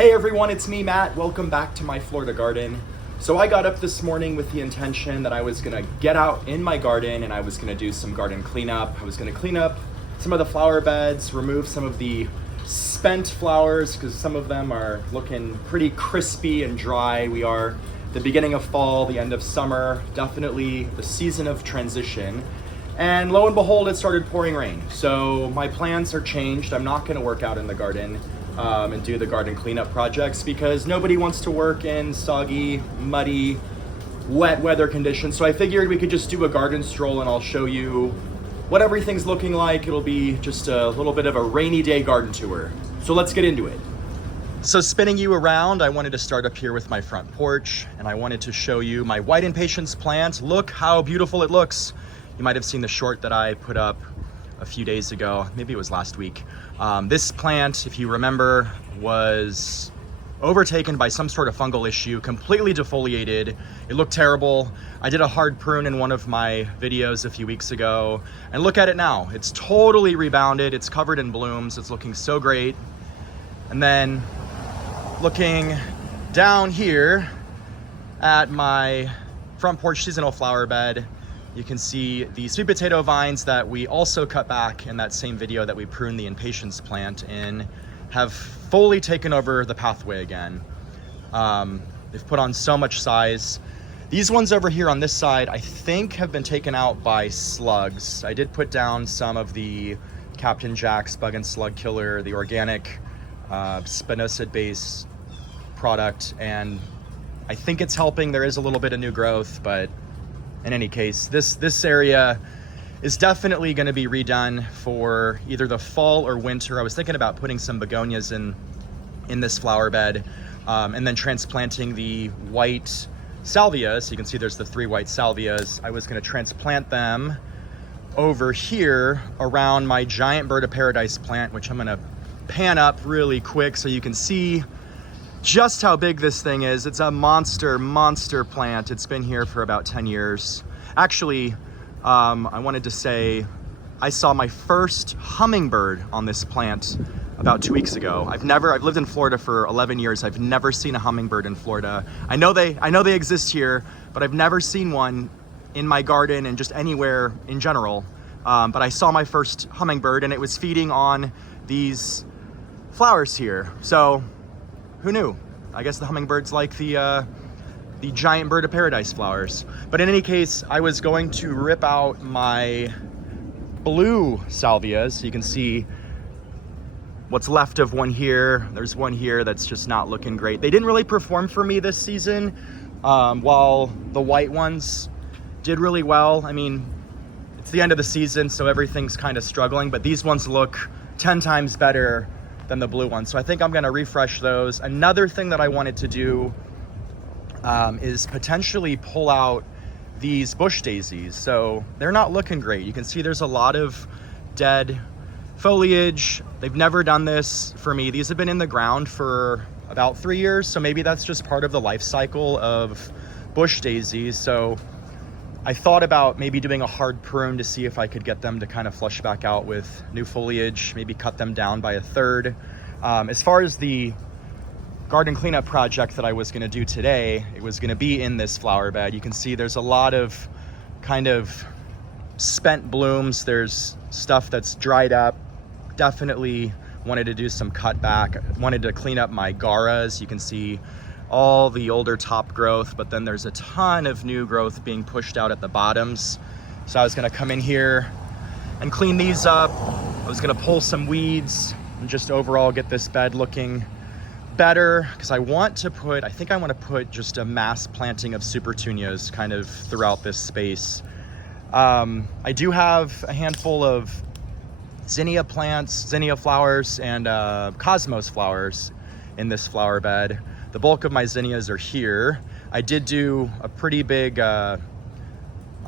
Hey everyone, it's me, Matt. Welcome back to my Florida garden. So I got up this morning with the intention that I was gonna get out in my garden and I was gonna do some garden cleanup. I was gonna clean up some of the flower beds, remove some of the spent flowers because some of them are looking pretty crispy and dry. We are the beginning of fall, the end of summer, definitely the season of transition. And lo and behold, it started pouring rain. So my plans are changed. I'm not gonna work out in the garden and do the garden cleanup projects because nobody wants to work in soggy, muddy, wet weather conditions. So I figured we could just do a garden stroll and I'll show you what everything's looking like. It'll be just a little bit of a rainy day garden tour. So let's get into it. So spinning you around, I wanted to start up here with my front porch and I wanted to show you my white impatiens plant. Look how beautiful it looks. You might have seen the short that I put up a few days ago, maybe it was last week. This plant, if you remember, was overtaken by some sort of fungal issue, completely defoliated. It looked terrible. I did a hard prune in one of my videos a few weeks ago, and look at it now. It's totally rebounded. It's covered in blooms. It's looking so great. And then looking down here at my front porch seasonal flower bed, you can see the sweet potato vines that we also cut back in that same video that we pruned the impatiens plant in have fully taken over the pathway again. They've put on so much size. These ones over here on this side, I think have been taken out by slugs. I did put down some of the Captain Jack's bug and slug killer, the organic spinosad-based product, and I think it's helping. There is a little bit of new growth, but in any case, this area is definitely going to be redone for either the fall or winter. I was thinking about putting some begonias in this flower bed and then transplanting the white salvias. You can see there's the 3 white salvias. I was going to transplant them over here around my giant bird of paradise plant, which I'm going to pan up really quick so you can see just how big this thing is. It's a monster plant. It's been here for about 10 years. Actually, I wanted to say I saw my first hummingbird on this plant about 2 weeks ago. I've lived in Florida for 11 years. I've never seen a hummingbird in Florida. I know they exist here, but I've never seen one in my garden and just anywhere in general. But I saw my first hummingbird and it was feeding on these flowers here. So who knew? I guess the hummingbirds like the giant bird of paradise flowers. But in any case, I was going to rip out my blue salvias. You can see what's left of one here. There's one here that's just not looking great. They didn't really perform for me this season, while the white ones did really well. I mean, it's the end of the season, so everything's kind of struggling, but these ones look 10 times better than the blue one. So I think I'm gonna refresh those. Another thing that I wanted to do is potentially pull out these bush daisies. So they're not looking great. You can see there's a lot of dead foliage. They've never done this for me. These have been in the ground for about 3 years. So maybe that's just part of the life cycle of bush daisies. So I thought about maybe doing a hard prune to see if I could get them to kind of flush back out with new foliage, maybe cut them down by 1/3. As far as the garden cleanup project that I was gonna do today, it was gonna be in this flower bed. You can see there's a lot of kind of spent blooms. There's stuff that's dried up. Definitely wanted to do some cutback. Wanted to clean up my garas. You can see all the older top growth, but then there's a ton of new growth being pushed out at the bottoms. So I was gonna come in here and clean these up. I was gonna pull some weeds and just overall get this bed looking better, because I think I want to put just a mass planting of supertunias kind of throughout this space. I do have a handful of zinnia plants, zinnia flowers, and cosmos flowers in this flower bed. The bulk of my zinnias are here. I did do a pretty big, I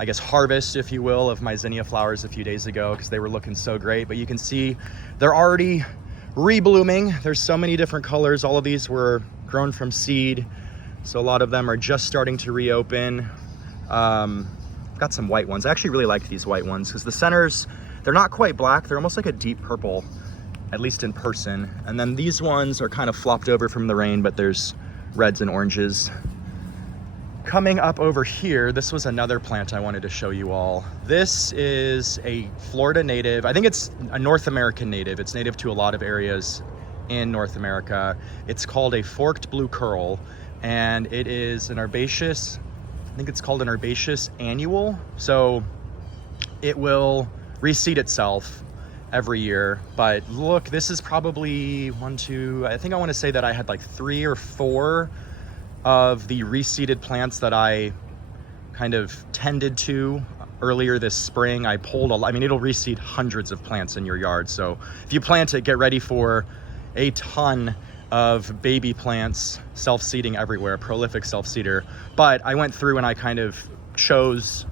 guess, harvest, if you will, of my zinnia flowers a few days ago because they were looking so great. But you can see they're already reblooming. There's so many different colors. All of these were grown from seed, so a lot of them are just starting to reopen. I've got some white ones. I actually really like these white ones because the centers, they're not quite black. They're almost like a deep purple. at least in person. And then these ones are kind of flopped over from the rain, but there's reds and oranges. Coming up over here, this was another plant I wanted to show you all. This is a Florida native. I think it's a North American native. It's native to a lot of areas in North America. It's called a forked blue curl, and it is an herbaceous, I think it's called an herbaceous annual. So it will reseed itself every year. But look, this is probably one, two, I think I want to say that I had like 3 or 4 of the reseeded plants that I kind of tended to earlier this spring. I pulled I mean, it'll reseed hundreds of plants in your yard. So if you plant it, get ready for a ton of baby plants self-seeding everywhere, prolific self-seeder. But I went through and I kind of chose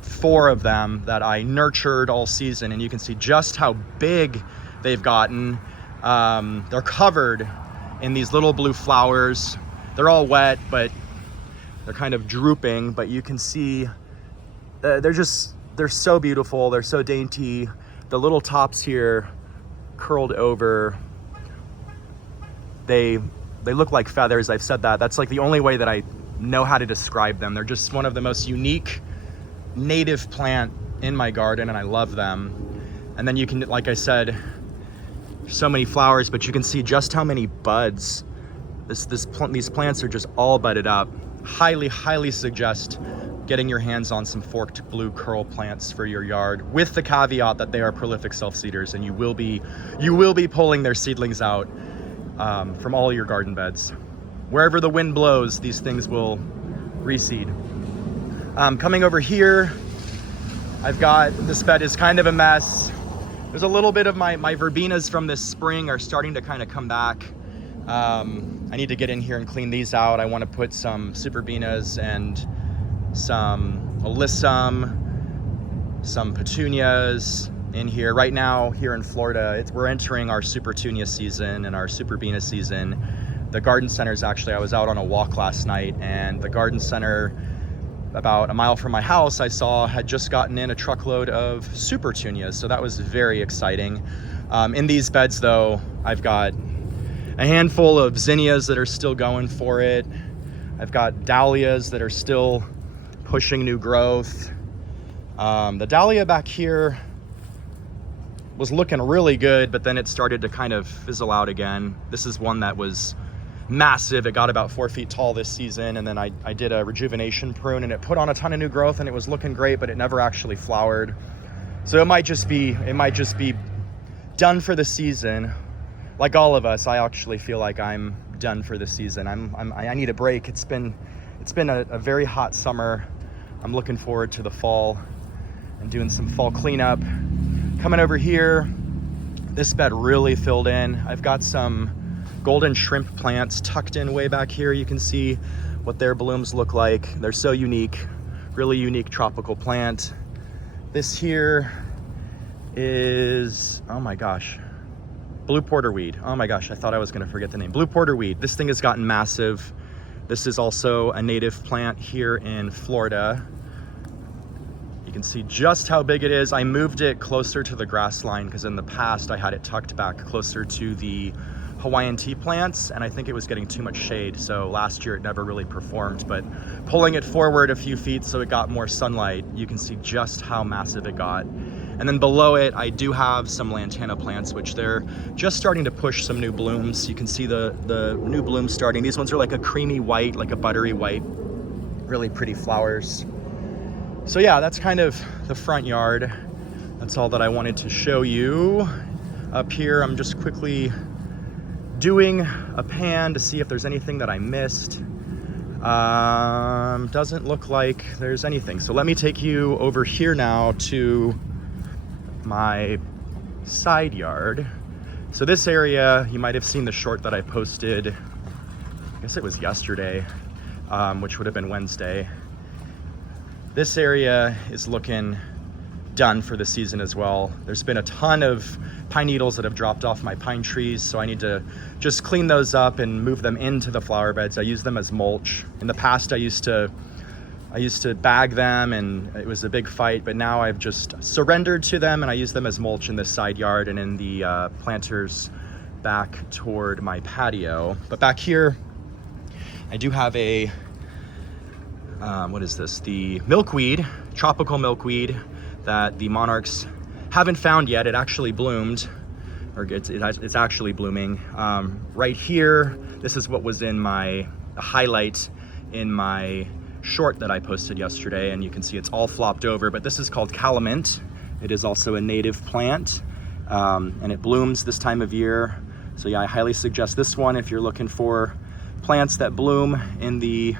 4 of them that I nurtured all season, and you can see just how big they've gotten. They're covered in these little blue flowers. They're all wet, but they're kind of drooping, but you can see they're so beautiful. They're so dainty. The little tops here curled over, they look like feathers. I've said that. That's like the only way that I know how to describe them. They're just one of the most unique native plant in my garden, and I love them. And then you can, like I said, so many flowers, but you can see just how many buds. These plants are just all budded up. Highly suggest getting your hands on some forked blue curl plants for your yard, with the caveat that they are prolific self-seeders, and you will be pulling their seedlings out from all your garden beds. Wherever the wind blows, these things will reseed. Coming over here, I've got, this bed is kind of a mess. There's a little bit of my verbenas from this spring are starting to kind of come back. I need to get in here and clean these out. I want to put some superbenas and some alyssum, some petunias in here. Right now, here in Florida, we're entering our supertunia season and our superbena season. The garden centers, actually, I was out on a walk last night, and the garden center about a mile from my house, I saw had just gotten in a truckload of supertunias. So that was very exciting. In these beds though, I've got a handful of zinnias that are still going for it. I've got dahlias that are still pushing new growth. The dahlia back here was looking really good, but then it started to kind of fizzle out again. This is one that was massive. It got about 4 feet tall this season, and then I did a rejuvenation prune, and it put on a ton of new growth, and it was looking great, but it never actually flowered. So it might just be done for the season. Like all of us, I actually feel like I'm done for the season. I need a break. It's been a very hot summer. I'm looking forward to the fall and doing some fall cleanup. Coming over here, this bed really filled in. I've got some golden shrimp plants tucked in way back here. You can see what their blooms look like. They're so unique, really unique tropical plant. This here is, oh my gosh, blue porterweed. Oh my gosh, I thought I was gonna forget the name. Blue porterweed. This thing has gotten massive. This is also a native plant here in Florida. You can see just how big it is. I moved it closer to the grass line because in the past I had it tucked back closer to the Hawaiian tea plants, and I think it was getting too much shade. So last year it never really performed, but pulling it forward a few feet so it got more sunlight, you can see just how massive it got. And then below it, I do have some lantana plants, which they're just starting to push some new blooms. You can see the new blooms starting. These ones are like a creamy white, like a buttery white, really pretty flowers. So yeah, that's kind of the front yard. That's all that I wanted to show you. Up here, I'm just quickly doing a pan to see if there's anything that I missed. Doesn't look like there's anything. So let me take you over here now to my side yard. So this area, you might have seen the short that I posted, I guess it was yesterday, which would have been Wednesday. This area is looking done for the season as well. There's been a ton of pine needles that have dropped off my pine trees, so I need to just clean those up and move them into the flower beds. I use them as mulch. In the past, I used to I used to bag them and it was a big fight, but now I've just surrendered to them and I use them as mulch in the side yard and in the planters back toward my patio. But back here, I do have a, what is this? The milkweed, tropical milkweed that the monarchs haven't found yet. It actually bloomed, or it's actually blooming. Right here, this is what was in my highlight in my short that I posted yesterday, and you can see it's all flopped over, but this is called calamint. It is also a native plant, and it blooms this time of year. So yeah, I highly suggest this one if you're looking for plants that bloom in the,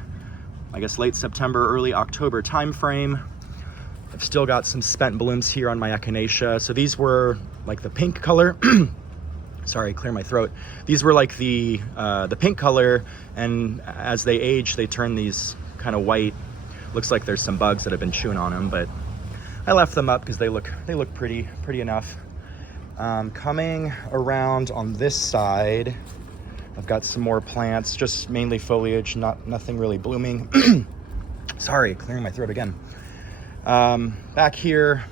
I guess, late September, early October time frame. I've still got some spent blooms here on my echinacea. So these were like the pink color. Sorry, clear my throat. These were like the pink color, and as they age, they turn these kind of white. Looks like there's some bugs that have been chewing on them, but I left them up because they look pretty enough. Coming around on this side, I've got some more plants, just mainly foliage, nothing really blooming. Sorry, clearing my throat again. Back here,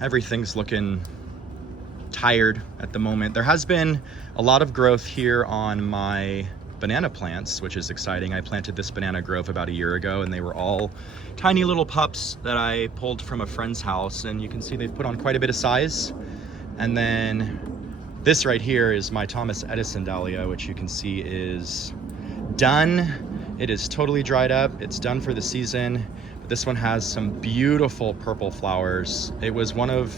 everything's looking tired at the moment. There has been a lot of growth here on my banana plants, which is exciting. I planted this banana grove about a year ago and they were all tiny little pups that I pulled from a friend's house, and you can see they've put on quite a bit of size. And then this right here is my Thomas Edison dahlia, which you can see is done. It is totally dried up. It's done for the season. But this one has some beautiful purple flowers. It was one of,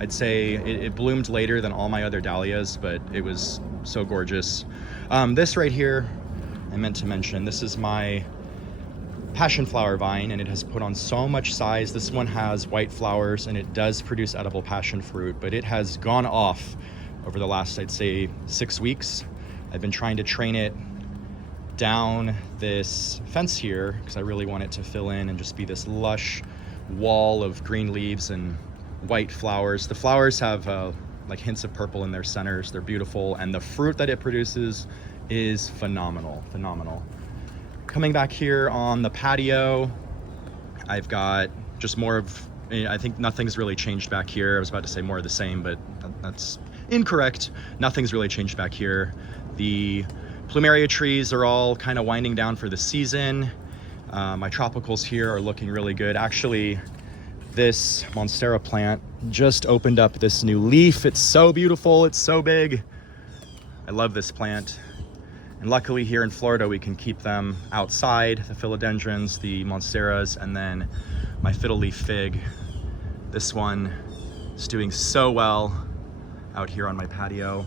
I'd say it bloomed later than all my other dahlias, but it was so gorgeous. This right here, I meant to mention, this is my passion flower vine, and it has put on so much size. This one has white flowers and it does produce edible passion fruit, but it has gone off over the last, I'd say, 6 weeks. I've been trying to train it down this fence here because I really want it to fill in and just be this lush wall of green leaves and white flowers. The flowers have like hints of purple in their centers. They're beautiful, and the fruit that it produces is phenomenal. Coming back here on the patio, I've got just more of, I think nothing's really changed back here. I was about to say more of the same, but that's incorrect. Nothing's really changed back here. The plumeria trees are all kind of winding down for the season. My tropicals here are looking really good. Actually, this Monstera plant just opened up this new leaf. It's so beautiful, it's so big. I love this plant. And luckily here in Florida, we can keep them outside, the philodendrons, the monsteras, and then my fiddle leaf fig. This one is doing so well out here on my patio.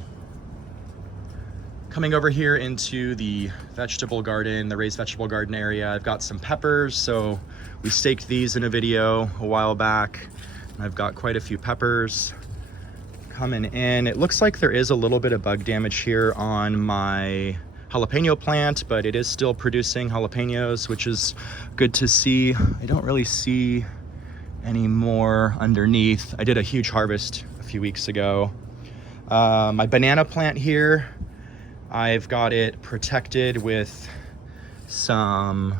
Coming over here into the vegetable garden, the raised vegetable garden area, I've got some peppers. So we staked these in a video a while back. I've got quite a few peppers coming in. It looks like there is a little bit of bug damage here on my jalapeno plant, but it is still producing jalapenos, which is good to see. I don't really see any more underneath. I did a huge harvest a few weeks ago. My banana plant here, I've got it protected with some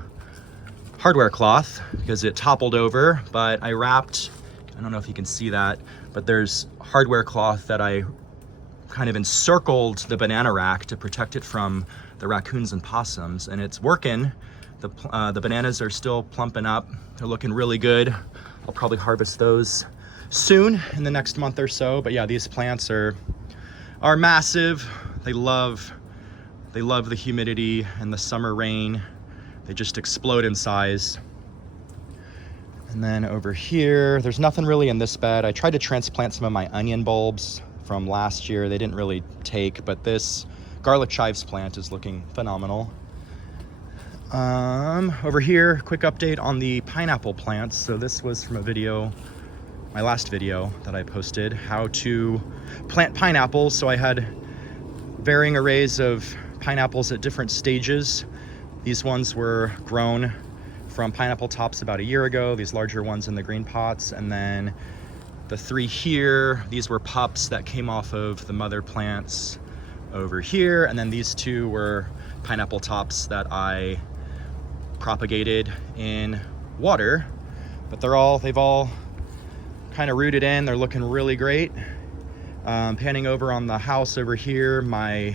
hardware cloth because it toppled over, but I wrapped, I don't know if you can see that, but there's hardware cloth that I kind of encircled the banana rack to protect it from the raccoons and possums, and it's working. The bananas are still plumping up. They're looking really good. I'll probably harvest those soon in the next month or so. But yeah, these plants are massive. They love the humidity and the summer rain. They just explode in size. And then over here, there's nothing really in this bed. I tried to transplant some of my onion bulbs from last year. They didn't really take, but this garlic chives plant is looking phenomenal. Over here, quick update on the pineapple plants. So this was from a video, my last video that I posted, how to plant pineapples. So I had varying arrays of pineapples at different stages. These ones were grown from pineapple tops about a year ago, these larger ones in the green pots, and then the 3 here, these were pups that came off of the mother plants over here, and then these 2 were pineapple tops that I propagated in water, but they've all kind of rooted in. They're looking really great. Panning over on the house over here, my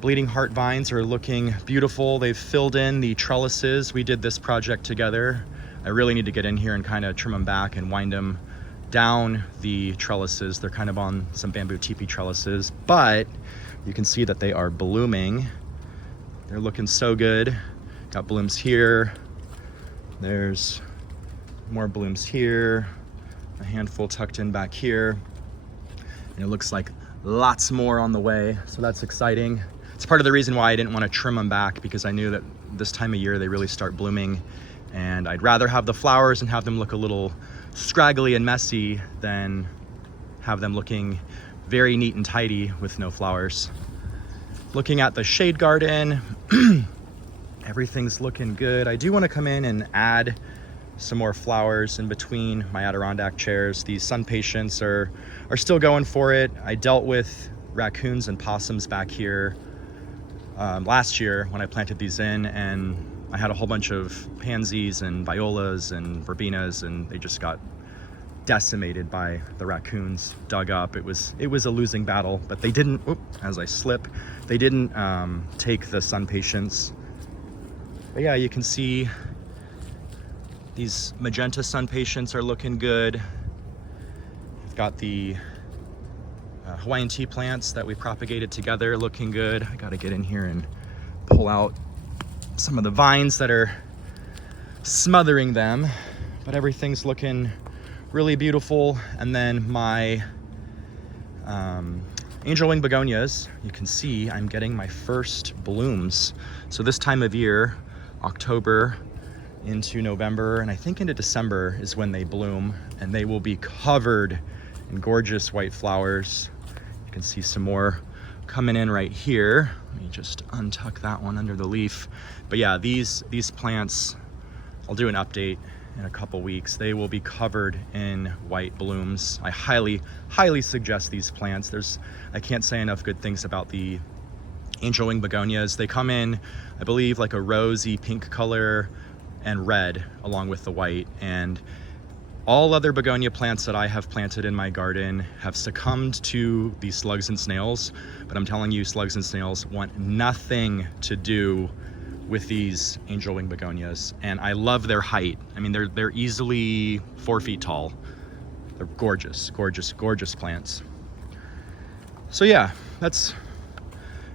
bleeding heart vines are looking beautiful. They've filled in the trellises. We did this project together. I really need to get in here and kind of trim them back and wind them down the trellises. They're kind of on some bamboo teepee trellises, but you can see that they are blooming. They're looking so good. Got blooms here. There's more blooms here. A handful tucked in back here. And it looks like lots more on the way, so that's exciting. It's part of the reason why I didn't want to trim them back, because I knew that this time of year they really start blooming, and I'd rather have the flowers and have them look a little scraggly and messy than have them looking very neat and tidy with no flowers. Looking at the shade garden, everything's looking good. I do want to come in and add some more flowers in between my Adirondack chairs. These sun patients are still going for it. I dealt with raccoons and possums back here last year when I planted these in, and I had a whole bunch of pansies and violas and verbenas, and they just got decimated by the raccoons, dug up. It was a losing battle, but they didn't, as I slip, they didn't take the sun patients. But yeah, you can see these magenta sun patients are looking good. I've got the Hawaiian tea plants that we propagated together looking good. I gotta get in here and pull out some of the vines that are smothering them, but everything's looking really beautiful. And then my angel wing begonias, you can see I'm getting my first blooms. So this time of year, October into November, and I think into December is when they bloom, and they will be covered in gorgeous white flowers. You can see some more coming in right here. Let me just untuck that one under the leaf. But yeah, these plants, I'll do an update in a couple weeks. They will be covered in white blooms. I highly suggest these plants. I can't say enough good things about the angel wing begonias. They come in, I believe, like a rosy pink color and red along with the white, and all other begonia plants that I have planted in my garden have succumbed to the slugs and snails, but I'm telling you, slugs and snails want nothing to do with these angel wing begonias. And I love their height. I mean, they're easily 4 feet tall. They're gorgeous, gorgeous, gorgeous plants. So yeah, that's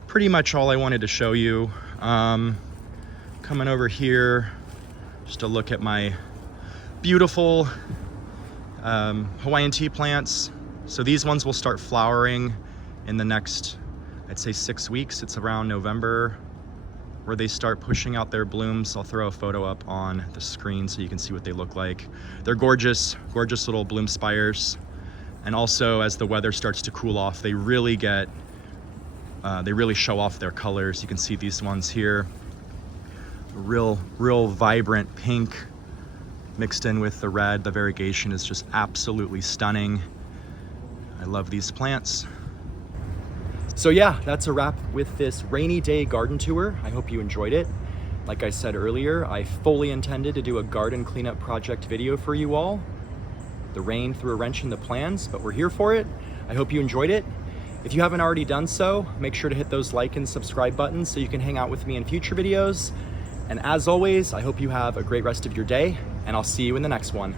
pretty much all I wanted to show you. Coming over here just to look at my beautiful Hawaiian tea plants. So these ones will start flowering in the next, I'd say 6 weeks. It's around November where they start pushing out their blooms. I'll throw a photo up on the screen so you can see what they look like. They're gorgeous, gorgeous little bloom spires. And also, as the weather starts to cool off, they really show off their colors. You can see these ones here, real vibrant pink mixed in with the red. The variegation is just absolutely stunning. I love these plants. So yeah, that's a wrap with this rainy day garden tour. I hope you enjoyed it. Like I said earlier, I fully intended to do a garden cleanup project video for you all. The rain threw a wrench in the plans, but we're here for it. I hope you enjoyed it. If you haven't already done so, make sure to hit those like and subscribe buttons so you can hang out with me in future videos. And as always, I hope you have a great rest of your day, and I'll see you in the next one.